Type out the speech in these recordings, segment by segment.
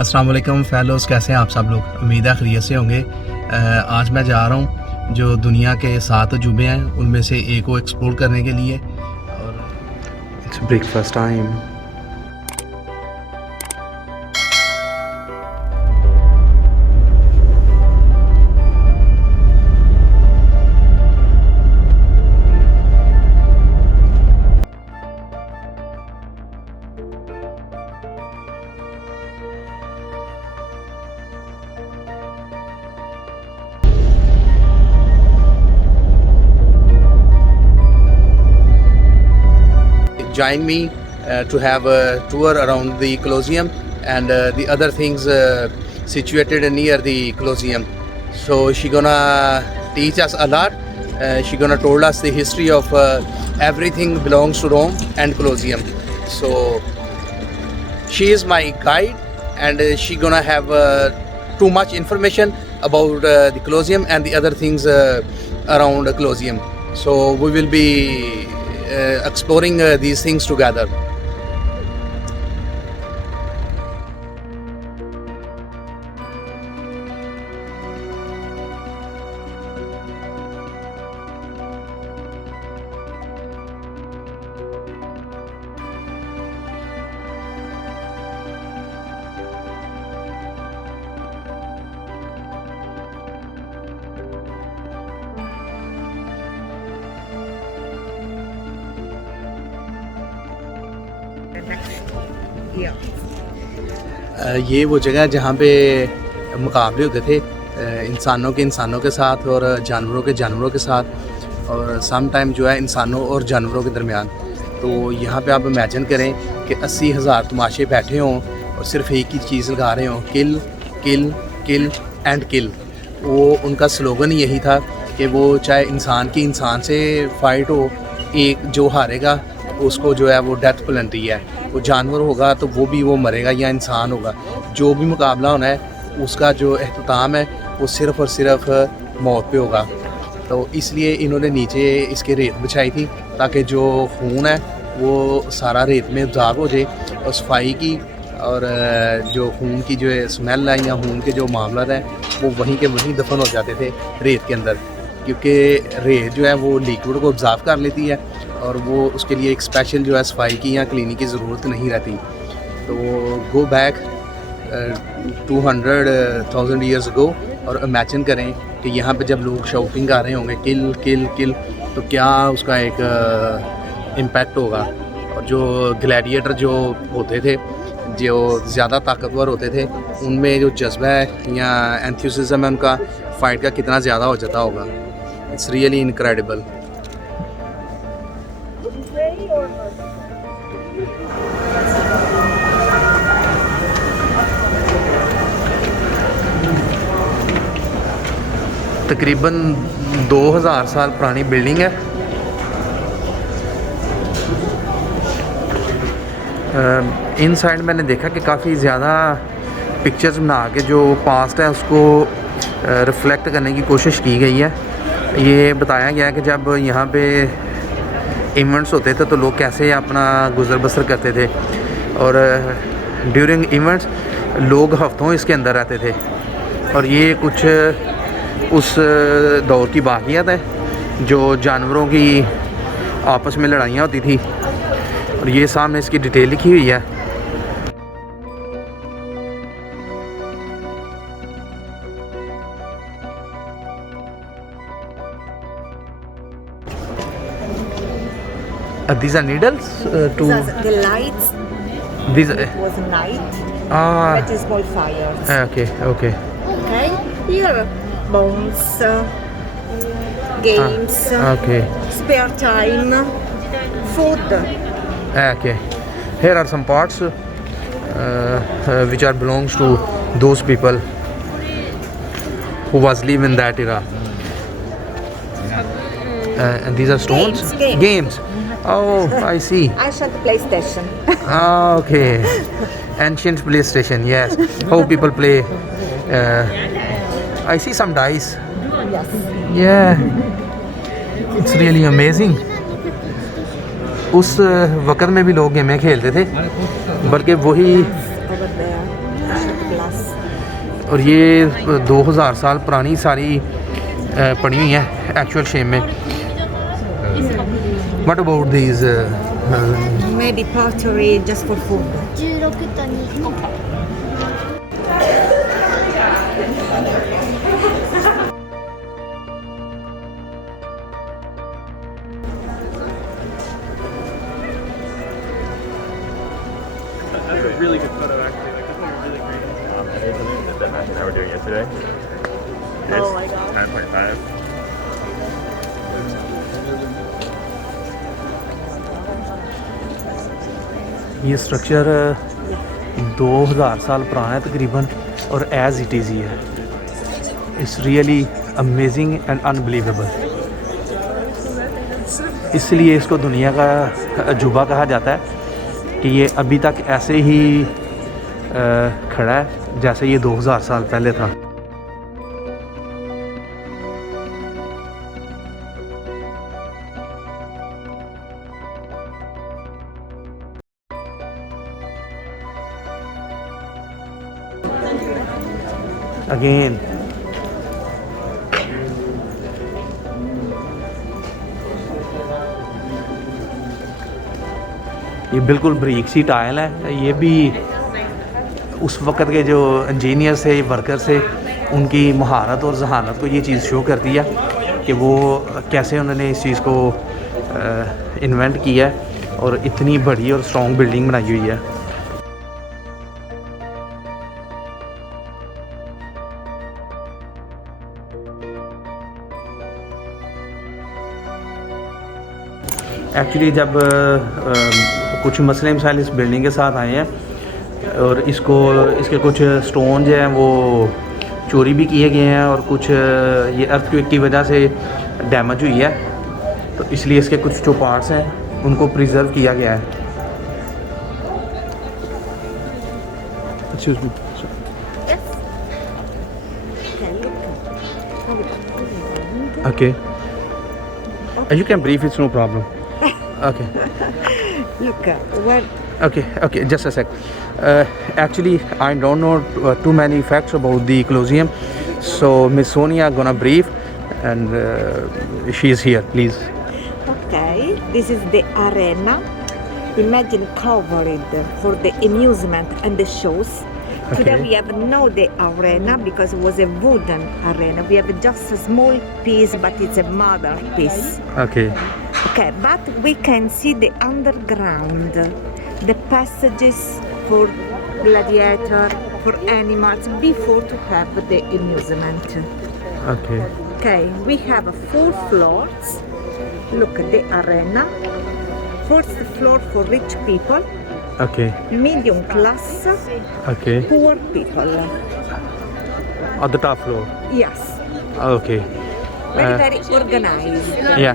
अस्सलाम वालेकुम फेलोज़, कैसे हैं आप सब लोग। उम्मीद है खैरियत से होंगे। आज मैं जा रहा हूँ जो दुनिया के 7 अजूबे हैं उनमें से एक को एक्सप्लोर करने के लिए। और it's breakfast time. Join me to have a tour around the Colosseum and the other things situated near the Colosseum. So she gonna teach us a lot. She gonna told us the history of everything belongs to Rome and Colosseum. So she is my guide and she gonna have too much information about the Colosseum and the other things around the Colosseum. So we will be exploring these things together. ये वो जगह है जहाँ पे मुकाबले होते थे इंसानों के साथ और जानवरों के साथ, और सम टाइम जो है इंसानों और जानवरों के दरमियान। तो यहाँ पे आप इमेजिन करें कि 80,000 तमाशे बैठे हों और सिर्फ एक ही चीज़ लगा रहे हों, किल किल किल एंड किल। वो उनका स्लोगन ही यही था कि वो चाहे इंसान से फ़ाइट हो, एक जो हारेगा उसको जो है वो डेथ पेनल्टी है। वो जानवर होगा तो वो मरेगा, या इंसान होगा, जो भी मुकाबला होना है उसका जो एहतमाम है वो सिर्फ़ और सिर्फ मौत पे होगा। तो इसलिए इन्होंने नीचे इसके रेत बिछाई थी ताकि जो खून है वो सारा रेत में दाग हो जाए और सफाई की, और जो खून की जो स्मेल है या खून के जो मामला है वो वहीं के वहीं दफन हो जाते थे रेत के अंदर, क्योंकि रेत जो है वो लिक्विड को ऑब्जर्व कर लेती है और वो उसके लिए एक स्पेशल जो है सफाई की या क्लीनिंग की ज़रूरत नहीं रहती। तो गो बैक 200,000 ईयर्स अगो और इमेजिन करें कि यहाँ पे जब लोग शॉपिंग कर रहे होंगे किल किल किल, तो क्या उसका एक इम्पैक्ट होगा। और जो ग्लैडिएटर जो होते थे, जो ज़्यादा ताकतवर होते थे, उनमें जो जज्बा है या एंथुसिज्म है उनका फ़ाइट का कितना ज़्यादा हो जाता होगा। It's really incredible. तकरीबन 2000 साल पुरानी बिल्डिंग है। इन साइड मैंने देखा कि काफ़ी ज़्यादा पिक्चर्स बना के जो पास्ट है उसको रिफ़्लेक्ट करने की कोशिश की गई है। ये बताया गया है कि जब यहाँ पे इवेंट्स होते थे तो लोग कैसे अपना गुज़र बसर करते थे, और ड्यूरिंग इवेंट्स लोग हफ्तों इसके अंदर रहते थे। और ये कुछ उस दौर की बाक़ियात है जो जानवरों की आपस में लड़ाइयाँ होती थी, और ये सामने इसकी डिटेल लिखी हुई है। These are needles to the lights. These It was night. That is small fires. Okay. Okay. Here, bones, games, Okay. spare time, food. Okay. Here are some parts which are belongs to those people who was living in that era. And these are stones. Games. Oh, I see. Ancient PlayStation. Okay. Ancient PlayStation. Yes. How people play. I see some dice. Yes. Yeah. It's really amazing. उस वक़्त में भी लोग गेमें खेलते थे, बल्कि वही Over there. और ये 2000 साल पुरानी सारी पड़ी हुई है एक्चुअल शेप में. What about these? Maybe pottery just for food. 16と2。That's a really good photo, actually. Like, this one's really great. I hate believe that the match that we're doing yesterday. Oh my God. 10.5. ये structure 2000 साल पुराना है तकरीबन और as it is ही है. It's really amazing and unbelievable. इसलिए इसको दुनिया का अजूबा कहा जाता है कि ये अभी तक ऐसे ही खड़ा है जैसे ये 2000 साल पहले था. अगेन ये बिल्कुल ब्रीक सी टाइल है. ये भी उस वक़्त के जो इंजीनियर्स थे, वर्कर्स थे, उनकी महारत और जहानत को ये चीज़ शो करती है कि वो कैसे उन्होंने इस चीज़ को इन्वेंट किया है और इतनी बड़ी और स्ट्रॉन्ग बिल्डिंग बनाई हुई है. एक्चुअली जब कुछ मसले मसाइल इस बिल्डिंग के साथ आए हैं और इसके कुछ स्टोन जो हैं वो चोरी भी किए गए हैं और कुछ ये अर्थक्वेक की वजह से डैमेज हुई है, तो इसलिए इसके कुछ जो पार्ट्स हैं उनको प्रिजर्व किया गया है. Excuse me. Okay. You can brief, it's no problem. Okay. Look, where Okay, just a sec. Actually, I don't know too many facts about the Colosseum, so Miss Sonia gonna brief, and she is here, please. Okay, this is the arena. Imagine covered for the amusement and the shows. Today Okay. we have no the arena because it was a wooden arena. We have just a small piece, but it's a modern piece. Okay. Okay, but we can see the underground, the passages for gladiator, for animals, before to have the amusement. Okay. Okay, we have 4 floors. Look at the arena. First floor for rich people, Okay. medium class, Okay. poor people. On the top floor. Yes, Okay. very organized. या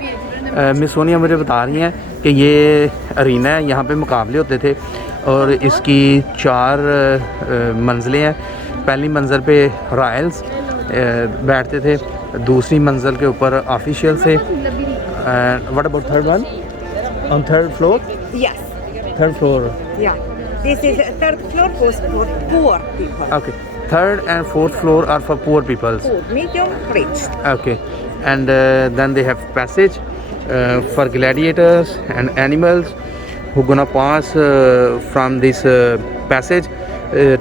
miss Sonia मुझे बता रही हैं कि ये arena है, यहाँ पे मुकाबले होते थे और इसकी 4 मंजिलें हैं. पहली मंजिल पे रॉयल्स बैठते थे, दूसरी मंजिल के ऊपर ऑफिशियल थे. What about third one? On third floor? Yes, third floor. yeah. This is third floor was for poor people. Okay. Third and fourth floor are for poor people. Poor, medium, rich. Okay. And then they have passage for gladiators and animals who gonna pass from this passage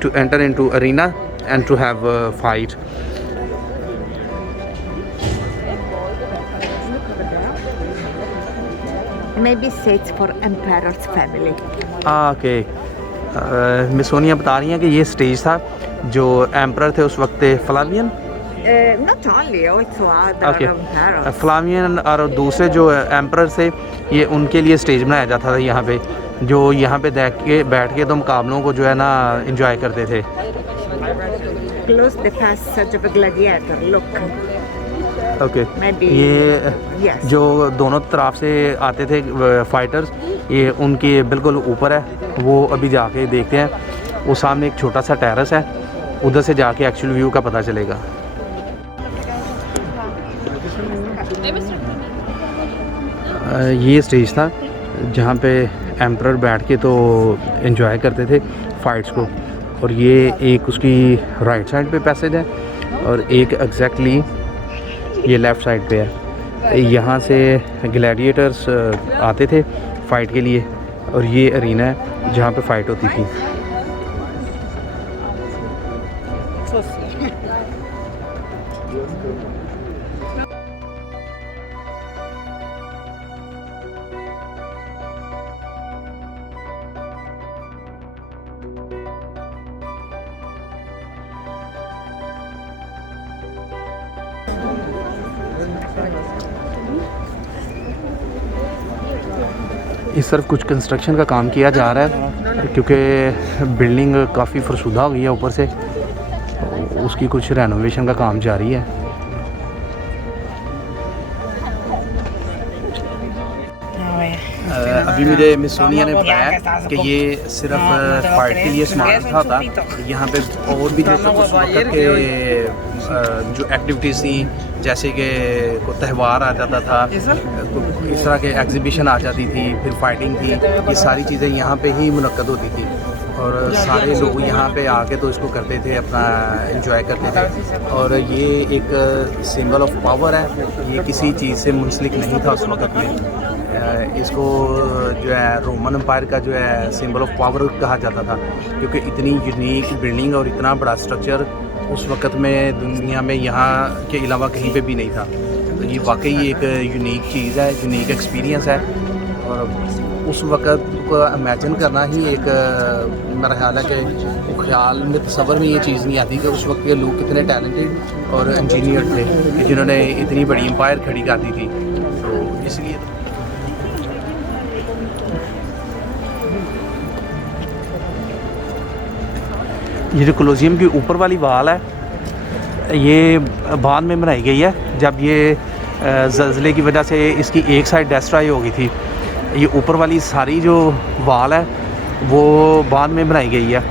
to enter into arena and to have a fight. Maybe seats for emperor's family. Okay. Miss Sonia बता रही हैं कि ये stage था जो emperor थे उस वक्त, फ्लावियन. Not only, also other okay. emperors. फ्लावियन और दूसरे जो एम्परर थे, ये उनके लिए स्टेज बनाया जाता था यहाँ पे, जो यहाँ पे बैठ के तो मुकाबलों को जो है ना एंजॉय करते थे. Close the passage of a gladiator. Look. Okay. Maybe. ये Yes. जो दोनों तरफ से आते थे फाइटर्स, ये उनके बिल्कुल ऊपर है, वो अभी जाके देखते हैं. वो सामने एक छोटा सा टेरेस है, उधर से जाके एक्चुअल व्यू का पता चलेगा. ये स्टेज था जहाँ पे एम्परर बैठ के तो एंजॉय करते थे फाइट्स को, और ये एक उसकी राइट साइड पे पैसेज है और एक एग्जैक्टली ये लेफ़्ट साइड पे है। यहाँ से ग्लैडिएटर्स आते थे फ़ाइट के लिए और ये अरीना है जहाँ पे फ़ाइट होती थी। इस तरफ कुछ कंस्ट्रक्शन का काम किया जा रहा है क्योंकि बिल्डिंग काफ़ी फरसुदा हो गई है ऊपर से, उसकी कुछ रेनोवेशन का काम जारी है। अभी मुझे मिस सोनिया ने बताया कि ये सिर्फ फाइट के लिए सामान था यहाँ पे और भी जो उस वक्त के जो एक्टिविटीज़ थी, जैसे कि कोई त्यौहार आ जाता था, इस तरह के एग्जीबिशन आ जाती थी, फिर फाइटिंग थी, ये सारी चीज़ें यहाँ पे ही मुनक्कद होती थी और सारे लोग यहाँ पे आके तो इसको करते थे, अपना एंजॉय करते थे। और ये एक सिंबल ऑफ पावर है, ये किसी चीज़ से मुंसलिक नहीं था उस वक्त में। इसको जो है रोमन एम्पायर का जो है सिंबल ऑफ पावर कहा जाता था, क्योंकि इतनी यूनिक बिल्डिंग और इतना बड़ा स्ट्रक्चर उस वक़्त में दुनिया में यहाँ के अलावा कहीं पे भी नहीं था। तो ये वाकई एक यूनिक चीज़ है, यूनिक एक्सपीरियंस है और उस वक़्त को इमेजिन करना ही एक मेरा ख्याल है कि ख्याल में तस्वर में ये चीज़ नहीं आती कि उस वक्त के लोग कितने टैलेंटेड और इंजीनियर थे कि जिन्होंने इतनी बड़ी एम्पायर खड़ी कर दी थी। तो इसलिए ये जो कोलोसियम की ऊपर वाली वाल है ये बाद में बनाई गई है, जब ये ज़लज़ले की वजह से इसकी एक साइड डिस्ट्रॉय हो गई थी। ये ऊपर वाली सारी जो वाल है वो बाद में बनाई गई है।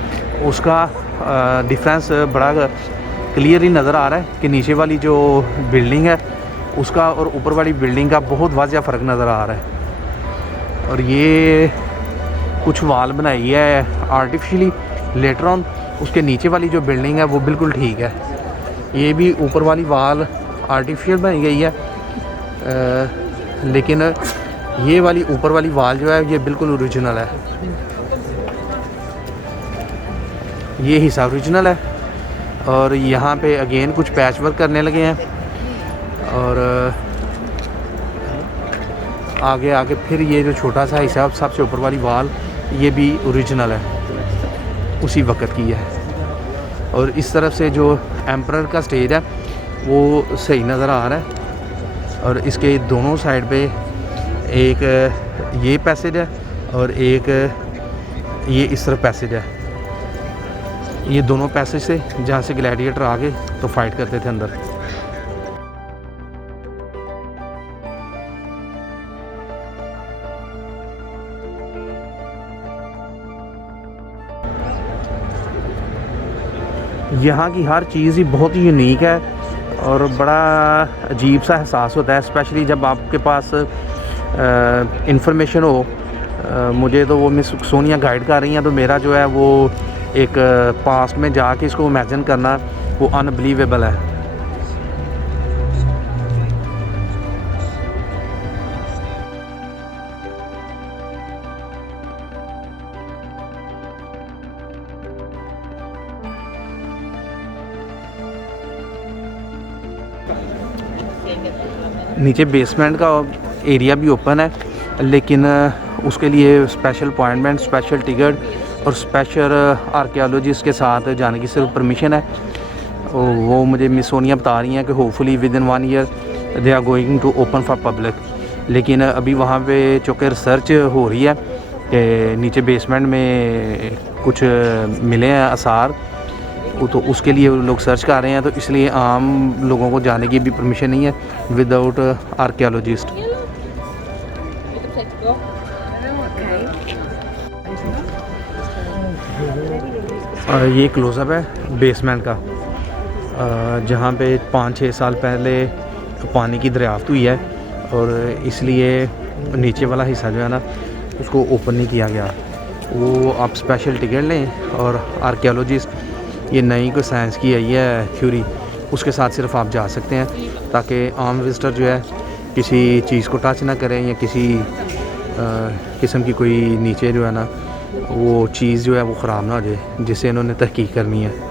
उसका डिफरेंस बड़ा क्लियर ही नज़र आ रहा है कि नीचे वाली जो बिल्डिंग है उसका और ऊपर वाली बिल्डिंग का बहुत वाज़िया फ़र्क नज़र आ रहा है। और ये कुछ वाल बनाई है आर्टिफिशियली, लेटर ऑन उसके नीचे वाली जो बिल्डिंग है वो बिल्कुल ठीक है। ये भी ऊपर वाली वाल आर्टिफिशियल बनी गई है, लेकिन ये वाली ऊपर वाली वाल जो है ये बिल्कुल ओरिजिनल है। ये हिस्सा ओरिजिनल है और यहाँ पे अगेन कुछ पैच वर्क करने लगे हैं और आगे आगे फिर ये जो छोटा सा हिस्सा सबसे ऊपर वाली वाल ये भी ओरिजिनल है, उसी वक्त की है। और इस तरफ से जो एम्परर का स्टेज है वो सही नज़र आ रहा है और इसके दोनों साइड पे एक ये पैसेज है और एक ये इस तरफ पैसेज है। ये दोनों पैसेज से जहाँ से ग्लैडिएटर आगे तो फाइट करते थे अंदर। यहाँ की हर चीज़ ही बहुत ही यूनिक है और बड़ा अजीब सा एहसास होता है, स्पेशली जब आपके पास इंफॉर्मेशन हो। मुझे तो वो मिस सोनिया गाइड कर रही हैं तो मेरा जो है वो एक पास्ट में जाके इसको इमेजिन करना वो अनबिलीवेबल है। नीचे बेसमेंट का एरिया भी ओपन है, लेकिन उसके लिए स्पेशल अपॉइंटमेंट, स्पेशल टिकट और स्पेशल आर्कियोलॉजिस्ट के साथ जाने की सिर्फ परमिशन है। वो मुझे मिस सोनिया बता रही हैं कि hopefully within 1 year they are going to open for public. लेकिन अभी वहाँ पे चूँकि रिसर्च हो रही है कि नीचे बेसमेंट में कुछ मिले हैं आसार, तो उसके लिए लोग सर्च कर रहे हैं, तो इसलिए आम लोगों को जाने की भी परमिशन नहीं है विदाउट आर्कियोलॉजिस्ट। ये क्लोज़अप है बेसमेंट का, जहाँ पे 5-6 साल पहले पानी की दरियाफ्त हुई है और इसलिए नीचे वाला हिस्सा जो है ना उसको ओपन नहीं किया गया। वो आप स्पेशल टिकट लें और आर्कियोलॉजिस्ट, ये नई कोई साइंस की आई है थ्योरी, उसके साथ सिर्फ आप जा सकते हैं, ताकि आम विजिटर जो है किसी चीज़ को टच ना करें या किसी किस्म की कोई नीचे जो है ना वो चीज़ जो है वो ख़राब ना हो जाए जिससे इन्होंने तहकीक करनी है।